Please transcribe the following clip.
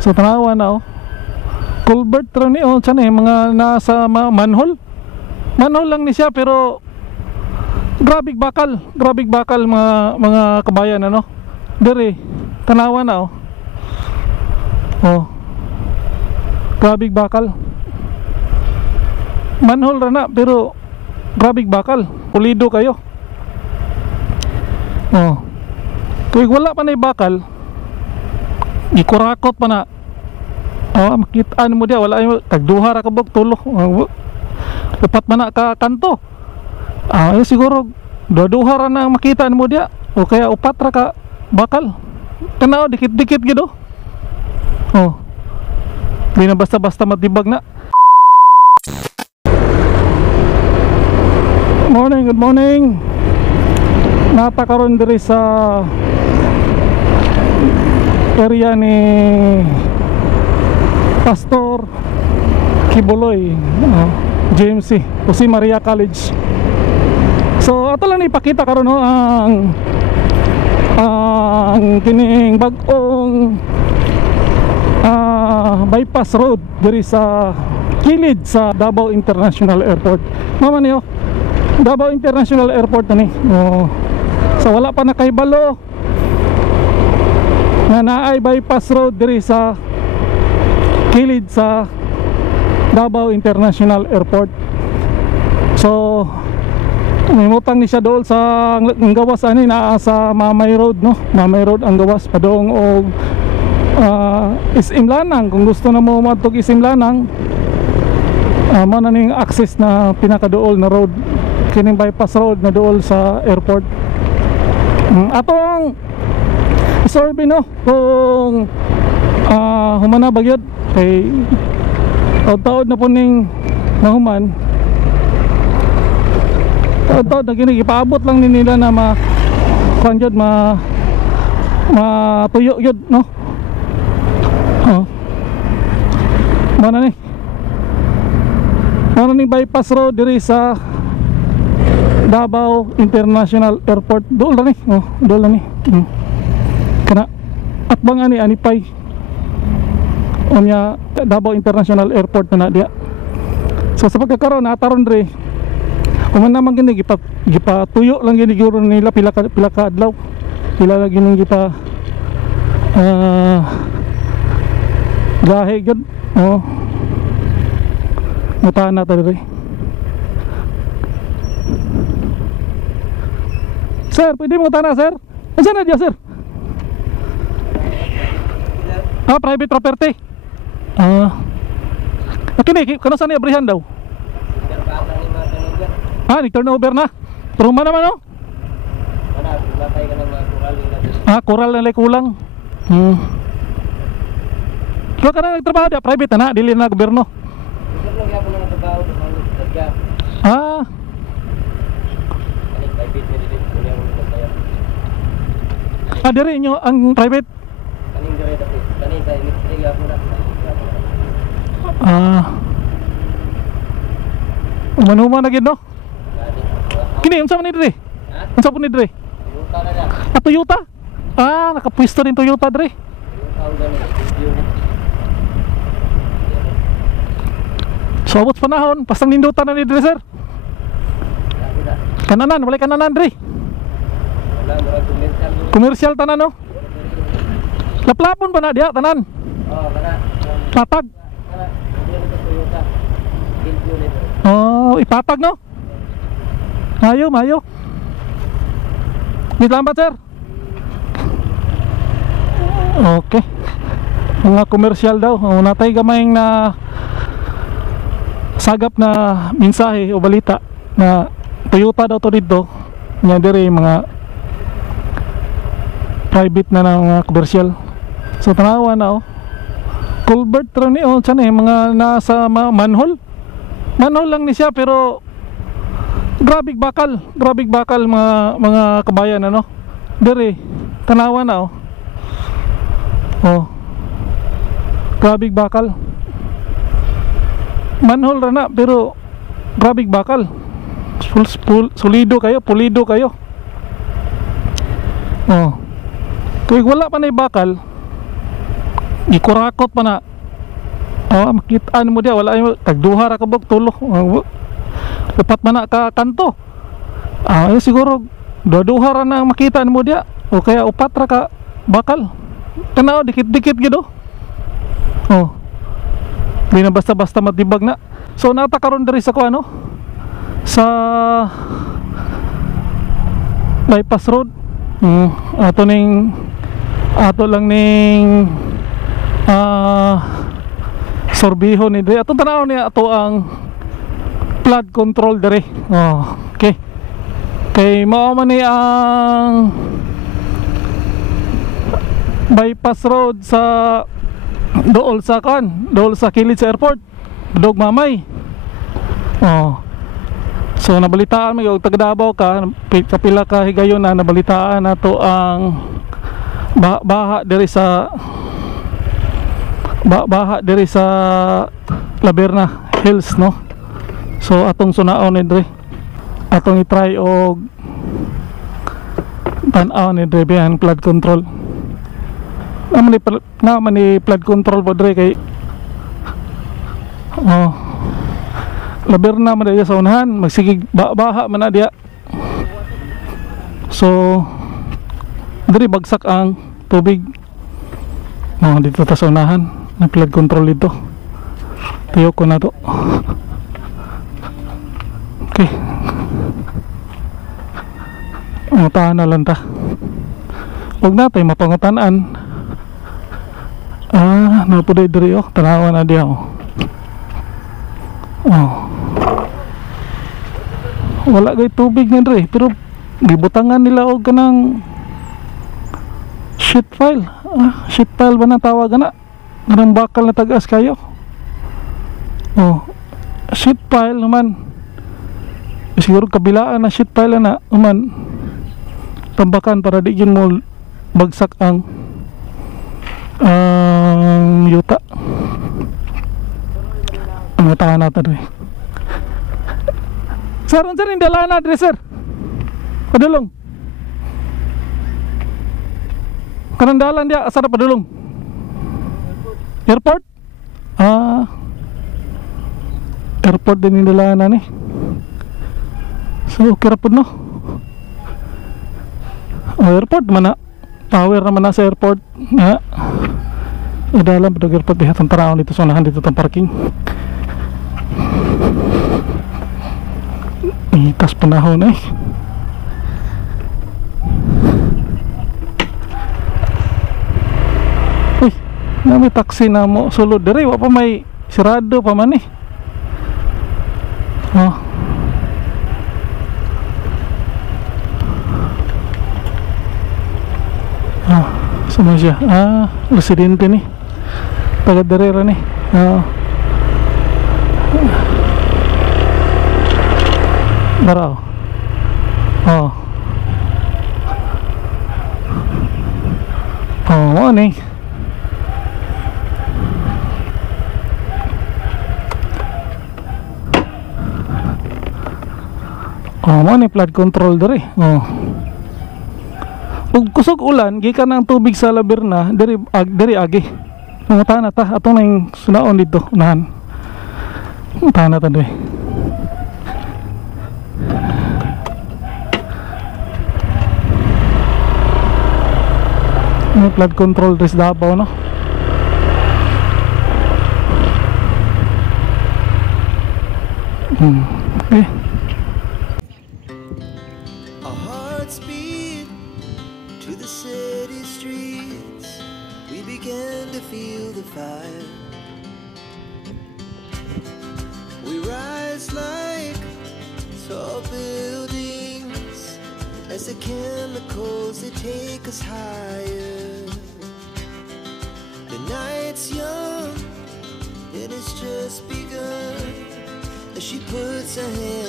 So tanawa na oh. Culvert rin ni oh, saan mga nasa manhole. Manhole lang ni siya pero grabig bakal mga kabayan ano. Dire tanawa na oh. Oh. Grabig bakal. Manhole ra na pero grabig bakal. Pulido kayo. Oh. Kung wala pa na bakal, ikurakot pa na. Oh, makitaan mo dia wala yung tagduha ra ka bog tulo. Upat man na ka kanto. Siguro duha ra na makitaan mo dia o kaya upat ra ka bakal. Tanaw dikit-dikit gido. Oh. Di na basta-basta matibag na. Good morning. Nata karon diri sa area ni Pastor Kibuloy, JMC, Jose Maria College. So ato lang ipakita karon no ang kining bag-ong bypass road diri sa kilid sa Davao International Airport. Mama niyo Davao International Airport na ni. So wala pa na kay balo na naay bypass road diri sa kilid sa Davao International Airport. So nimutang ni siya dool sa ang gawas ani naa sa Mamay Road no. Mamay Road ang gawas padong og Isimlanang. Kung gusto na mo matog Isimlanang, mo na ning access na pinakadool na road kining bypass road na dool sa airport. Atong survey no kung humana bagyod kay taud-taud na po ning nahuman. Taud-taud na gini ipaabot lang ni nila na kuanjod matuyo yun no. Mana ni bypass road diri sa Davao International Airport. Dool na ni. Dool na ni. Kana at bang ani pay onya Davao International Airport na dia. So sa pagkakaroon nataron diri kuman naman gini gipatuyo lang gini guro nila pila ka adlaw. Pila lagi ning gahe gud. Mutahan na tayo rin. Sir, pwede mo mutahan na sir? Saan na dyan sir? Private property. Okay, kano saan i-abrihan daw? Nag-turnover na. Truma naman no? Kural na kulang. Kaya ka na nagtrabaho dyan? Private na, dili na gobyerno. Diri inyo ang private. Manuma na gid no. Kini unsa man ni diri? Unsa po ni diri? Toyota. Nakapwesto din Toyota diri. So abot panahon, pasang nindutan na ni diri sir. Kananan, wala kananan diri. Komersyal tanan no. Laplapon ba na diya tanan? Kana. Patag. Ipatag no. Mayo. Salamat sir. Okay. Mga komersyal daw, natay gamayng na sagap na mensahe o balita na Toyota daw to dito. Nya diri mga private na mga komersyal. So tanawa na oh. Culvert rin ni oh, saan mga nasa manhole. Manhole lang ni siya pero grabig bakal mga kabayan ano. Diri tanawa na oh. Grabig bakal. Manhole ra na pero grabig bakal. Solido kayo, pulido kayo. Kung wala pa na bakal, gikurakot pa na. Makita mo dia wala yung tagduha ra ka bog tulo. Upat man na ka kanto. Siguro duha ra na makita mo dia o kaya upat ra ka bakal. Tanaw dikit-dikit gido. Di na basta-basta matibag na. So nata karon diri sa kuano sa bypass road. Ato lang ning sorbiho ni diri. Ato tanaw ni ato ang flood control diri. Okay. Kay mao man ni ang bypass road sa dool sa kilid sa airport dog mamay. So nabalitaan mo yung taga Davao ka kapila ka higayon na nabalitaan nato ang baha diri sa Laberna Hills, no? So atong sunaon ni diri, atong i-try og tan-aw ni diri biyan flood control. Naman ni flood control po dre kay Laberna man diya sa unahan, magsigig baha man na diya. So dre bagsak ang tubig dito ta sa unahan na flood control dito. Tuyo ko na to. Okay, tahan na lang ta, huwag natin mapangutanaan. Napuday diri tanawan na diya. Wala gay tubig na diri pero gibutangan nila og kanang sheet pile. Sheet pile ba na tawag na? Ganang bakal na tagas kayo. Sheet pile naman. Siguro kabilaan na sheet pile na naman. Tambakan para di yun mo bagsak ang yuta. Ang tahan natin rin. Sir, unsa rin dala na dre sir? Padulong. Kanandalan dia asara padulong. Airport? Airport din yung dala na ni. So okay ra pud no. Airport man na. Power naman na sa airport. Dalam pud airport diha tang taraon dito sa unahan dito tang parking. Itas panahon Uy, may taxi na mo sulod diri, wa pa may sirado pa man sama siya. Residente ni taga derera ni. Baraw. Morning. Morning flood control diri. Ug kusog ulan gikan ang tubig sa Laberna diri agi. Nangutan na ta atong nang sunaon dito unahan. Nangutan na ta diri. May flood control res Davao, no? Okay. Our hearts beat to the city streets. We began to feel the fire. We rise like tall buildings as the chemicals they take us higher. The night's young and it's just begun as she puts her hand